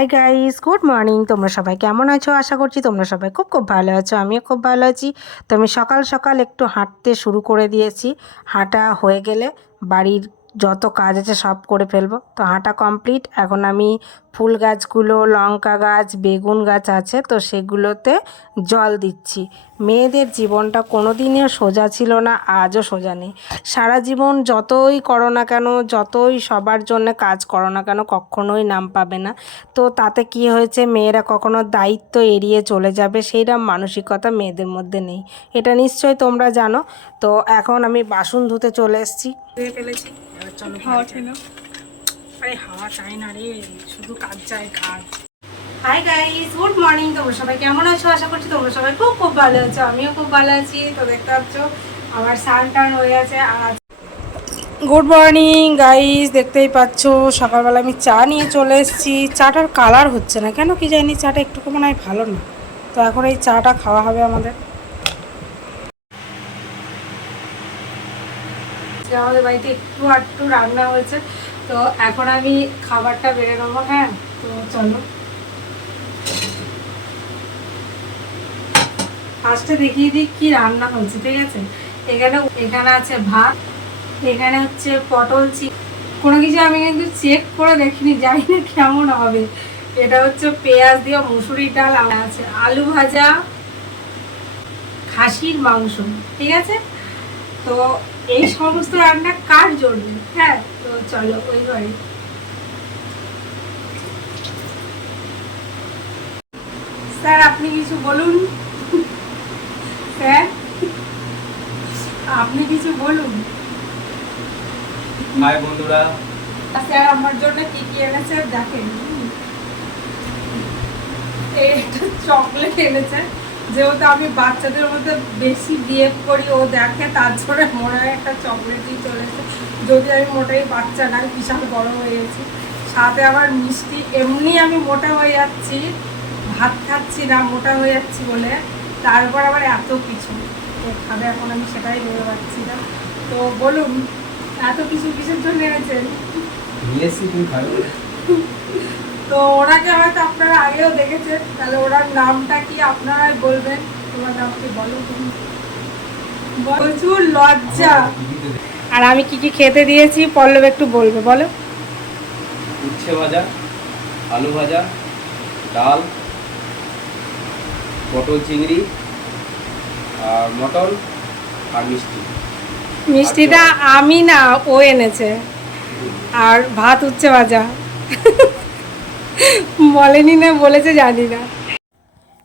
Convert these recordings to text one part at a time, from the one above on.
Hi guys good morning তোমরা সবাই কেমন আছো? আশা করছি তোমরা সবাই খুব খুব ভালো আছো, আমিও খুব ভালো আছি। তো আমি সকাল সকাল একটু হাঁটতে শুরু করে দিয়েছি। হাঁটা হয়ে গেলে বাড়ির যত কাজ আছে সব করে ফেলব। তো হাঁটা কমপ্লিট এখন আমি ফুল গাছগুলো লঙ্কা গাছ বেগুন গাছ আছে তো সেগুলোতে জল দিচ্ছি। মেয়েদের জীবনটা কোনো দিনও সোজা ছিল না আজও সোজা নেই। সারা জীবন যতই করো না কেন যতই সবার জন্য কাজ করো না কেন কখনোই নাম পাবে না। তো তাতে কি হয়েছে মেয়েরা কখনো দায়িত্ব এড়িয়ে চলে যাবে সেইরকম মানসিকতা মেয়েদের মধ্যে নেই। এটা নিশ্চয়ই তোমরা জানো। তো এখন আমি বাসন ধুতে চলে এসেছি। ধুয়ে ফেলেছি। চলো খেলো আরে হাওয়া চাই না রে, শুধু কাজ চাই কাজ হাই গাইস গুড মর্নিং তোমরা সবাই কেমন আছো? আশা করছি তোমরা সবাই খুব খুব ভালো আছো, আমিও খুব ভালো আছি, তো দেখতে পাচ্ছ আমার সান টান হয়ে আছে, আর গুড মর্নিং গাইস দেখতেই পাচ্ছ, সকালবেলা আমি চা নিয়ে চলে এসেছি। চাটার কালার হচ্ছে না, কেন কি জানি, চাটা একটু মনে হয় ভালো না। তো এখন এই চাটা খাওয়া হবে আমাদের। আমাদের বাড়িতে একটু আটটু রান্না হয়েছে। তো এখন আমি খাবারটা বেড়ে নেব হ্যাঁ? তো চলো। ফার্স্টে দেখিয়ে দিই কি রান্না হয়েছে ঠিক আছে? এখানে এখানে আছে ভাত, এখানে হচ্ছে পটল চি, কোনো কিছু আমি কিন্তু চেক করে দেখিনি, জানি না কেমন হবে। এটা হচ্ছে পেঁয়াজ দিয়ে মুসুরি ডাল আছে আলু ভাজা, খাসির মাংস, ঠিক আছে? তো এই সমস্ত রান্না কার জন্য? হ্যাঁ তো চলো ওই ঘরে। স্যার আপনি কিছু বলুন। স্যার আপনি কিছু বলুন। হাই বন্ধুরা। স্যার আমার জন্য কি কি এনেছে? দেখেন। এটা চকলেট এনেছে। যেহেতু আমি বাচ্চাদের মধ্যে বেশি বিহেভ করি, ও দেখে, তার জন্য মনে হয় একটা চকলেটই চলেছে যদি আমি মোটাই বাচ্চা না, বিশাল বড় হয়ে গেছি। সাথে আবার মিষ্টি, এমনি আমি মোটা হয়ে যাচ্ছি, ভাত খাচ্ছি না, মোটা হয়ে যাচ্ছি বলে। তারপর আবার এত কিছু। তো খাবে, এখন আমি সেটাই ভেবে পাচ্ছি না। তো বলুন, এত কিছু কিসের জন্য এনেছেন? নিয়ে এসছি, তুমি তো ওনাকে হয়তো আপনারা আগেও দেখেছেন। তাহলে ওনার নামটা কি আপনারাই বলবেন? তোমার নাম কি বলো তুমি? প্রচুর লজ্জা। আর আমি কি কি খেতে দিয়েছি পল্লব একটু বলবে বলো। উচ্ছে ভাজা আলু ভাজা ডাল পটল চিংড়ি আর মটন আর মিষ্টি। মিষ্টিটা আমি না ও এনেছে। আর ভাত উচ্ছে ভাজা। বলেনি না, বলেছে জানি না।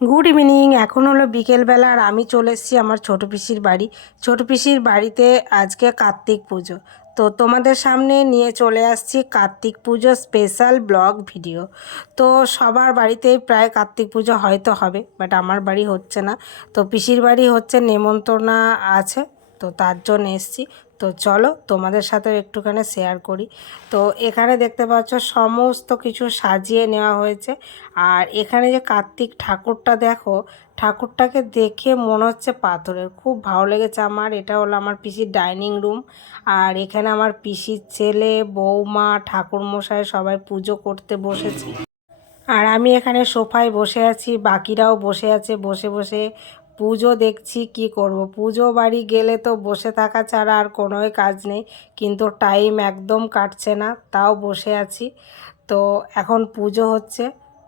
গুড ইভিনিং এখন হলো বিকেলবেলা আর আমি চলে এসেছি আমার ছোটো পিসির বাড়ি। ছোটো পিসির বাড়িতে আজকে কার্তিক পুজো। তো তোমাদের সামনে নিয়ে চলে আসছি কার্তিক পুজো স্পেশাল ব্লগ ভিডিও তো সবার বাড়িতেই প্রায় কার্তিক পুজো হয়তো হবে বাট আমার বাড়ি হচ্ছে না। তো পিসির বাড়ি হচ্ছে নেমন্তন্না আছে, তো তার জন্য এসছি। তো চলো তোমাদের সাথেও একটুখানি শেয়ার করি। তো এখানে দেখতে পাচ্ছ সমস্ত কিছু সাজিয়ে নেওয়া হয়েছে। আর এখানে যে কার্তিক ঠাকুরটা দেখো, ঠাকুরটাকে দেখে মনে হচ্ছে পাথরের। খুব ভালো লেগেছে আমার। এটা হলো আমার পিসির ডাইনিং রুম। আর এখানে আমার পিসির ছেলে, বৌমা, ঠাকুরমশাই সবাই পুজো করতে বসেছে। আর আমি এখানে সোফায় বসে আছি, বাকিরাও বসে আছে, বসে বসে পুজো দেখছি কি করব। পুজো বাড়ি গেলে তো বসে থাকা ছাড়া আর কোনোই কাজ নেই, কিন্তু টাইম একদম কাটছে না, তাও বসে আছি। তো এখন পুজো হচ্ছে,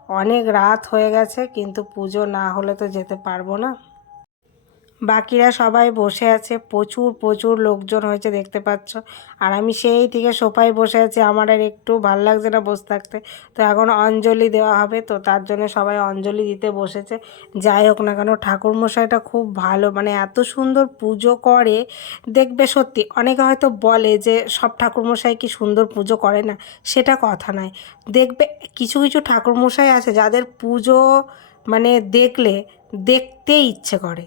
অনেক রাত হয়ে গেছে, কিন্তু পুজো না হলে তো যেতে পারব না। বাকিরা সবাই বসে আছে, প্রচুর প্রচুর লোকজন হয়েছে দেখতে পাচ্ছ। আর আমি সেই থেকে সোফায় বসে আছি, আমার আর একটু ভালো লাগছে না বসে থাকতে। তো এখন অঞ্জলি দেওয়া হবে, তো তার জন্য সবাই অঞ্জলি দিতে বসেছে। যাই হোক না কেন, ঠাকুরমশাইটা খুব ভালো মানে এত সুন্দর পুজো করে। দেখবে সত্যি, অনেকে হয়তো বলে যে সব ঠাকুরমশাই কি সুন্দর পুজো করে না, সেটা কথা নয়। দেখবে কিছু কিছু ঠাকুরমশাই আছে যাদের পুজো মানে দেখলে, দেখতে ইচ্ছে করে।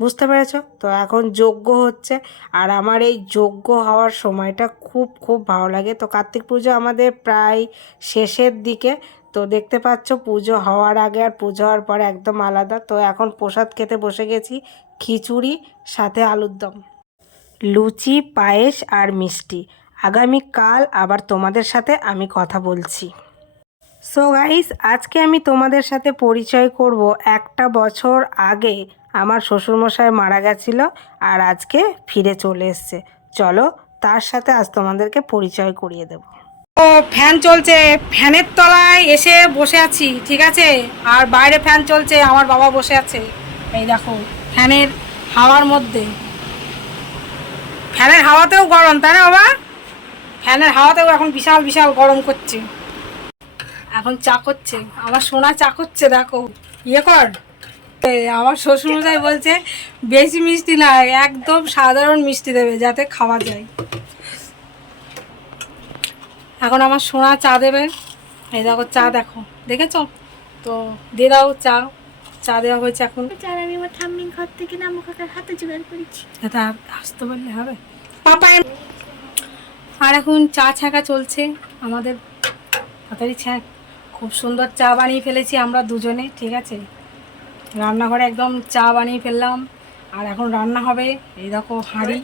বুঝতে পেরেছ? তো এখন যজ্ঞ হচ্ছে। আর আমার এই যজ্ঞ হওয়ার সময়টা খুব খুব ভালো লাগে। তো কার্তিক পুজো আমাদের প্রায় শেষের দিকে। তো দেখতে পাচ্ছ পুজো হওয়ার আগে আর পুজো হওয়ার পরে একদম আলাদা। তো এখন প্রসাদ খেতে বসে গেছি খিচুড়ি, সাথে আলুর দম। লুচি, পায়েস আর মিষ্টি। আগামীকাল আবার তোমাদের সাথে আমি কথা বলছি। সো গাইস আজকে আমি তোমাদের সাথে পরিচয় করব একটা বছর আগে আমার শ্বশুরমশাই মারা গেছিল আর আজকে ফিরে চলে এসছে। চলো, তার সাথে আজ তোমাদেরকে পরিচয় করিয়ে দেব। ও, ফ্যান চলছে। ফ্যানের তলায় এসে বসে আছি, ঠিক আছে? আর বাইরে ফ্যান চলছে, আমার বাবা বসে আছে। এই দেখো, ফ্যানের হাওয়ার মধ্যে। ফ্যানের হাওয়াতেও গরম, তাই না বাবা? ফ্যানের হাওয়াতেও এখন বিশাল বিশাল গরম করছে। এখন চা করছে। আমার সোনা চা করছে, দেখো। ইয়ে কর। আমার শ্বশুরমশাই বলছে, বেশি মিষ্টি না, একদম সাধারণ মিষ্টি দেবে, যাতে খাওয়া যায়। এখন আমার সোনা চা দেবে। এই দেখো, চা দেখো, দেখেছ? তো দিয়ে দাও চা চা দেওয়া হয়েছে এখন। আসতে বললে হবে। আর এখন চা ছাঁকা চলছে, আমাদের তাড়াতাড়ি ছ্যাঁক। খুব সুন্দর চা বানিয়ে ফেলেছি আমরা দুজনে, ঠিক আছে? রান্নাঘরে একদম চা বানিয়ে ফেললাম। আর এখন রান্না হবে এই দেখো হাঁড়ি।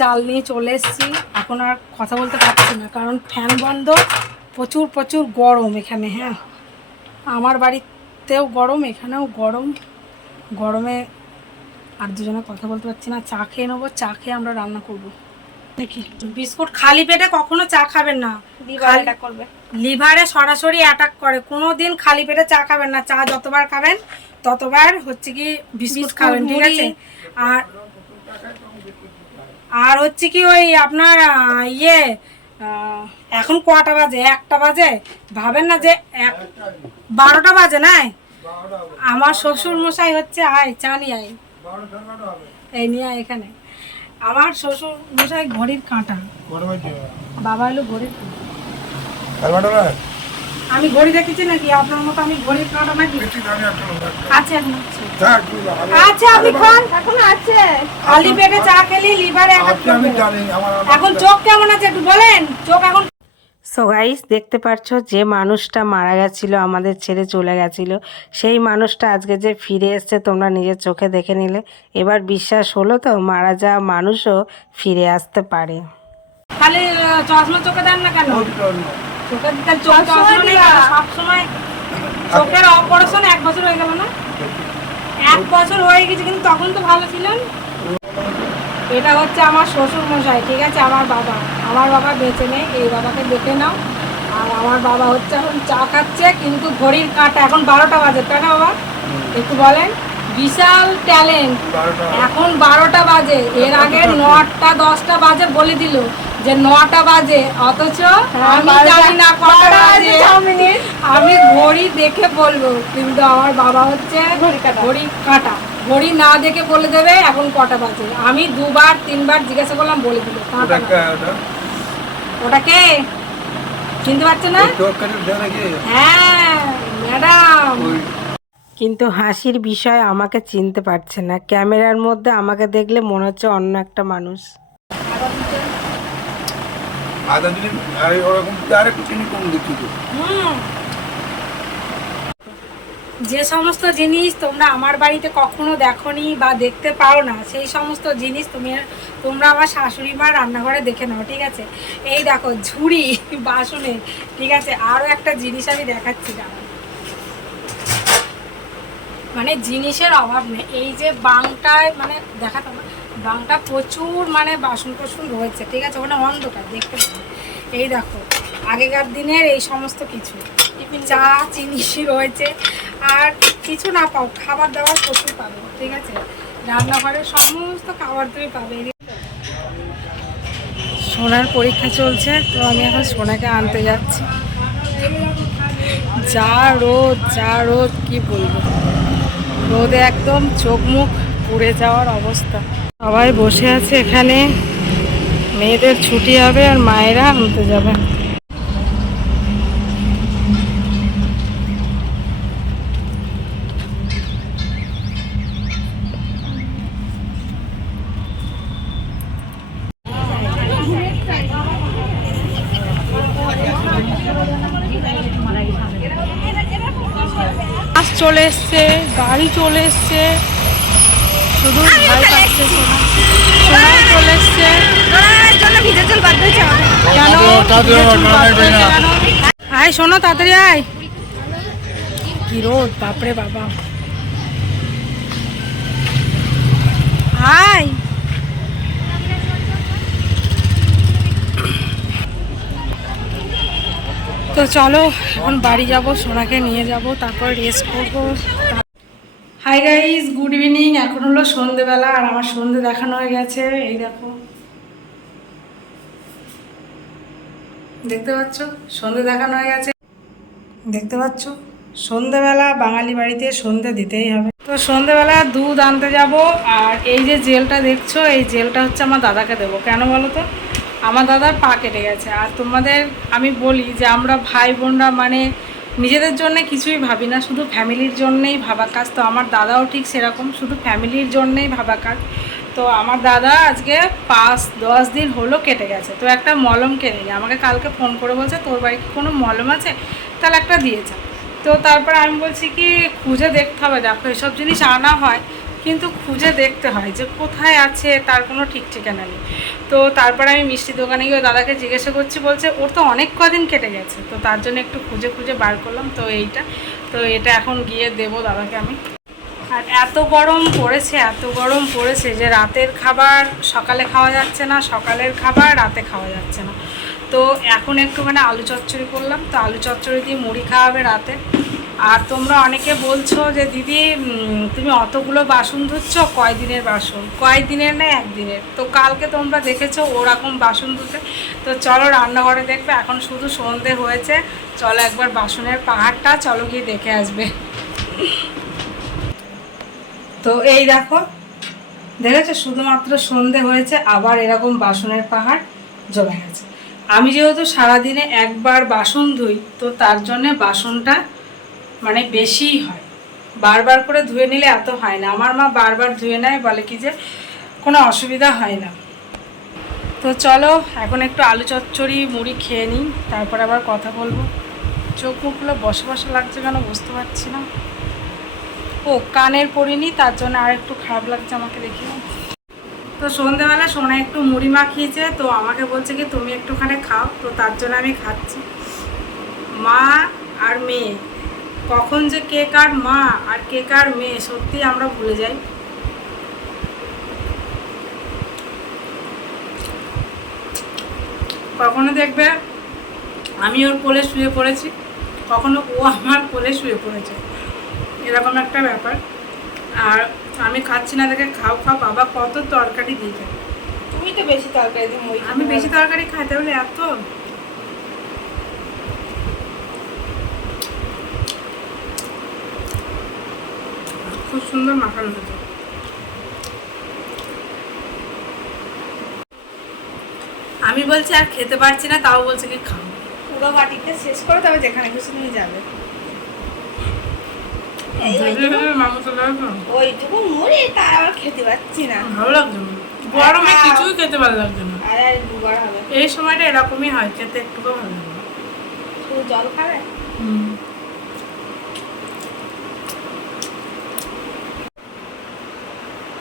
চাল নিয়ে চলে এসেছি। এখন আর কথা বলতে পারছি না কারণ ফ্যান বন্ধ। প্রচুর প্রচুর গরম এখানে হ্যাঁ। আমার বাড়িতেও গরম এখানেও গরম। গরমে আর দুজনে কথা বলতে পারছি না। চা খেয়ে নেব চা খেয়ে আমরা রান্না করব। দেখি বিস্কুট খালি পেটে কখনো চা খাবেন না। লিভারে সরাসরি অ্যাটাক করে। কোনো দিন খালি পেটে চা খাবেন না। চা যতবার খাবেন ততবার হচ্ছে কি বিস্কুট খাবেন ঠিক আছে? আর আর হচ্ছে কি ওই আপনার ইয়ে এখন কটা বাজে? একটা বাজে? ভাবেন না যে এক বারোটা বাজে না আমার শ্বশুর মশাই হচ্ছে আয় চা নিয়ে আয়। এই নিয়ে আয় এখানে। আমার শ্বশুর মশাই ঘড়ির কাঁটা। বাবা হলো ঘড়ির কাঁটা। আমি ঘড়ি দেখেছি নাকি? আপনার মতো আমি ঘড়ির কাঁটা নাকি? আছে আছে। আচ্ছা আপনি খান। এখন আছে। খালি পেটে চা খেলি লিভারে এখন চোখ কেমন আছে একটু বলেন? চোখ এখন সো গাইস দেখতে পাচ্ছ যে মানুষটা মারা গেছিল আমাদের ছেড়ে চলে গেছিল। সেই মানুষটা আজকে যে ফিরে এসছে তোমরা নিজের চোখে দেখে নিলে। এবার বিশ্বাস হলো তো মারা যাওয়া মানুষও ফিরে আসতে পারে। খালি চশমা চোখে দেন না কেন? চোখে চোখ সবসময় চোখের অপারেশন এক বছর হয়ে গেল না? এক বছর হয়ে গেছে কিন্তু তখন তো ভালো ছিলেন। এটা হচ্ছে আমার শ্বশুর মশাই ঠিক আছে? আমার বাবা। আমার বাবা বেঁচে নেই এই বাবাকে দেখে নাও। আর আমার বাবা হচ্ছে এখন চা খাচ্ছে কিন্তু ঘড়ির কাঁটা। এখন বারোটা বাজে তাই না বাবা? একটু বলেন। বিশাল ট্যালেন্ট এখন বারোটা বাজে। এর আগে নটা দশটা বাজে বলে দিল। যে নটা বাজে অথচ আমি জানি না কটা বাজে। আমি ঘড়ি দেখে বলব কিন্তু আমার বাবা হচ্ছে ঘড়ি কাটা। ঘড়ি না দেখে বলে দেবে এখন কটা বাজে। আমি দুবার তিনবার জিজ্ঞাসা করলাম বলে দিল কাঁটা না। ওটা? কে? চিনতে পারছ না? হ্যাঁ ম্যাডাম। কিন্তু হাসির বিষয় আমাকে চিনতে পারছে না। ক্যামেরার মধ্যে আমাকে দেখলে মনে হচ্ছে অন্য একটা মানুষ। আদা আর ওরকম চিনি কম দিচ্ছি যে সমস্ত জিনিস তোমরা আমার বাড়িতে কখনো দেখোনি বা দেখতে পারো না, সেই সমস্ত জিনিস তুমি তোমরা আমার শাশুড়ি মা রান্নাঘরে দেখে নাও, ঠিক আছে? এই দেখো, ঝুড়ি, বাসনে, ঠিক আছে? আরও একটা জিনিস আমি দেখাচ্ছি মানে জিনিসের অভাব নেই। এই যে বাংটায় মানে দেখাতাম বাংটা প্রচুর মানে বাসন কোসন রয়েছে ঠিক আছে? ওখানে অন্ধকার দেখতে পাবে। এই দেখো আগেকার দিনের এই সমস্ত কিছু। চা চিনি রয়েছে আর কিছু না পাও খাবার দাবার প্রচুর পাবে ঠিক আছে? রান্নাঘরের সমস্ত খাবার তুমি পাবে। সোনার পরীক্ষা চলছে তো আমি এখন সোনাকে আনতে যাচ্ছি। যা রোদ যা রোদ কি বলব? রোদে একদম চোখ মুখ পুড়ে যাওয়ার অবস্থা। সবাই বসে আছে এখানে। মেয়েদের ছুটি হবে আর মায়েরা আনতে যাবে। চলে এসছে, গাড়ি চলে এসছে। ভয় পাচ্ছে চলে এসছে? আয় শোনো তাড়াতাড়ি আয়। কি রোদ বাপরে বাবা। আয়। তো চলো এখন বাড়ি যাব সোনাকে নিয়ে যাব তারপর রেস্ট করব। হাই গাইস গুড ইভিনিং এখন হলো সন্ধেবেলা আর আমার সন্ধে দেখানো হয়ে গেছে। এই দেখো। দেখতে পাচ্ছ? সন্ধে দেখানো হয়ে গেছে। দেখতে পাচ্ছ? সন্ধেবেলা বাঙালি বাড়িতে সন্ধে দিতেই হবে। তো সন্ধেবেলা দুধ আনতে যাব আর এই যে জেলটা দেখছ, এই জেলটা হচ্ছে আমার দাদাকে দেবো। কেন বলো তো? আমার দাদার পা কেটে গেছে। আর তোমাদের আমি বলি যে আমরা ভাই বোনরা মানে নিজেদের জন্য কিছুই ভাবি না, শুধু ফ্যামিলির জন্যেই ভাবা কাজ। তো আমার দাদাও ঠিক সেরকম, শুধু ফ্যামিলির জন্যেই ভাবা কাজ। তো আমার দাদা আজকে পাঁচ, দশ দিন হলো কেটে গেছে, তো একটা মলম কেনে নি। আমাকে কালকে ফোন করে বলছে, তোর বাড়ি কি কোনো মলম আছে? তাহলে একটা দিয়েছে। তো তারপর আমি বলছি কি, খুঁজে দেখতে হবে, দেখো, এসব জিনিস আনা হয়। কিন্তু খুঁজে দেখতে হয় যে কোথায় আছে, তার কোনো ঠিক ঠিকানা নেই। তো তারপরে আমি মিষ্টি দোকানে গিয়ে দাদাকে জিজ্ঞাসা করছি, বলছে, ওর তো অনেক কদিন কেটে গেছে। তো তার জন্য একটু খুঁজে খুঁজে বার করলাম। তো এইটা, তো এটা এখন গিয়ে দেবো দাদাকে আমি। আর এত গরম পড়েছে, এত গরম পড়েছে যে রাতের খাবার সকালে খাওয়া যাচ্ছে না, সকালের খাবার রাতে খাওয়া যাচ্ছে না। তো এখন একটুখানি আলু চচ্চড়ি করলাম। তো আলু চচ্চড়ি দিয়ে মুড়ি খাওয়াবে রাতে। আর তোমরা অনেকে বলছো যে, দিদি তুমি অতগুলো বাসন ধুচ্ছ কয় দিনের বাসন? কয় দিনের না একদিনের? তো কালকে তোমরা দেখেছ ওরকম বাসন ধুতে। তো চলো রান্নাঘরে দেখবে, এখন শুধু সন্ধে হয়েছে। চলো একবার বাসনের পাহাড়টা, চলো গিয়ে দেখে আসবে। তো এই দেখো, দেখেছ? শুধুমাত্র সন্ধে হয়েছে, আবার এরকম বাসনের পাহাড় জমে গেছে। আমি যেহেতু সারাদিনে একবার বাসন ধুই, তো তার জন্যে বাসনটা মানে বেশিই হয়। বারবার করে ধুয়ে নিলে এত হয় না। আমার মা বারবার ধুয়ে নেয়, বলে কি যে কোনো অসুবিধা হয় না। তো চলো, এখন একটু আলু চচ্চড়ি, মুড়ি খেয়ে নিই, তারপর আবার কথা বলব। চোখ মুখগুলো বসে বসে লাগছে কেন বুঝতে পারছি না। ও, কানের পরিনি, তার জন্য আর একটু খারাপ লাগছে আমাকে দেখে। তো সন্ধেবেলা সোনা একটু মুড়ি মাখিয়েছে, তো আমাকে বলছে কি, তুমি একটুখানি খাও। তো তার জন্য আমি খাচ্ছি। মা আর মেয়ে। কখন যে কে কার মা আর কে কার মেয়ে সত্যি আমরা ভুলে যাই। কখনো দেখবে আমি ওর কোলে শুয়ে পড়েছি কখনো ও আমার কোলে শুয়ে পড়েছে। এরকম একটা ব্যাপার। আর আমি খাচ্ছি না দেখে খাও খাও বাবা কত তরকারি দিয়েছে তুমি তো বেশি তরকারি দিয়ে আমি বেশি তরকারি খাই তাহলে এত খুব সুন্দর মাখানো হয়েছে আমি বলছি আর খেতে পারছি না তাও বলছে কি খাও। পুরো বাটিটা শেষ করে তবে যেখানে খুশি তুমি যাবে। এই ওইটুকু মামু চলে আসো। ওইটুকু মুড়ি তার আবার খেতে পাচ্ছি না। ভালো লাগছে না। গরমে কিছুই খেতে ভালো লাগছে না। আর আর দুবার হবে। এই সময়টা এরকমই হয় খেতে একটু ভালো লাগে জল খাবে?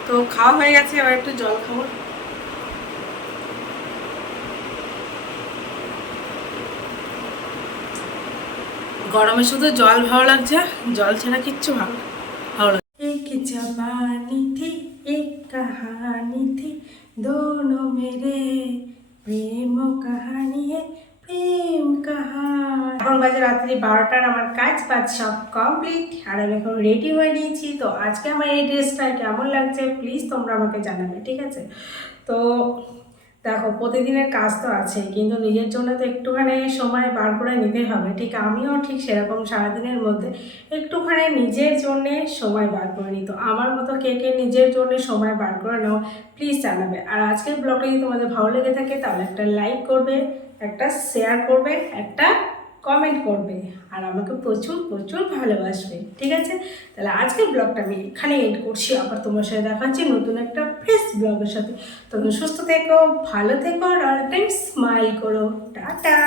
তো খাওয়া হয়ে গেছে, এবার একটু জল খাব। গরমে শুধু জল ভালো লাগছে, জল ছাড়া কিচ্ছু ভালো ভালো লাগে এক জবানি থি এক কাহানি থি দোনো মেরে, প্রেম কাহানি হ্যাঁ এখন বাজে রাত্রি বারোটার, আমার কাজ বাজ সব কমপ্লিট আর আমি এখন রেডি হয়ে নিয়েছি। তো আজকে আমার এই ড্রেসটা কেমন লাগছে প্লিজ তোমরা আমাকে জানাবে, ঠিক আছে? তো দেখো, প্রতিদিনের কাজ তো আছে, কিন্তু নিজের জন্য তো একটুখানি সময় বার করে নিতে হবে। ঠিক, আমিও ঠিক সেরকম সারাদিনের মধ্যে একটুখানি নিজের জন্যে সময় বার করে নিই। তো আমার মতো কে কে নিজের জন্য সময় বার করে নাও প্লিজ জানাবে। আর আজকের ব্লগটা যদি তোমাদের ভালো লেগে থাকে, তাহলে একটা লাইক করবে। একটা শেয়ার করবে, একটা কমেন্ট করবে, আর আমাকে প্রচুর প্রচুর ভালোবাসবে, ঠিক আছে? তাহলে আজকের ব্লগটা আমি এখানে এড করছি। আবার তোমার সাথে দেখাচ্ছি নতুন একটা ফ্রেশ ব্লগের সাথে। তুমি সুস্থ থেকো, ভালো থেকো, আর টাইম স্মাইল করো। টাটা!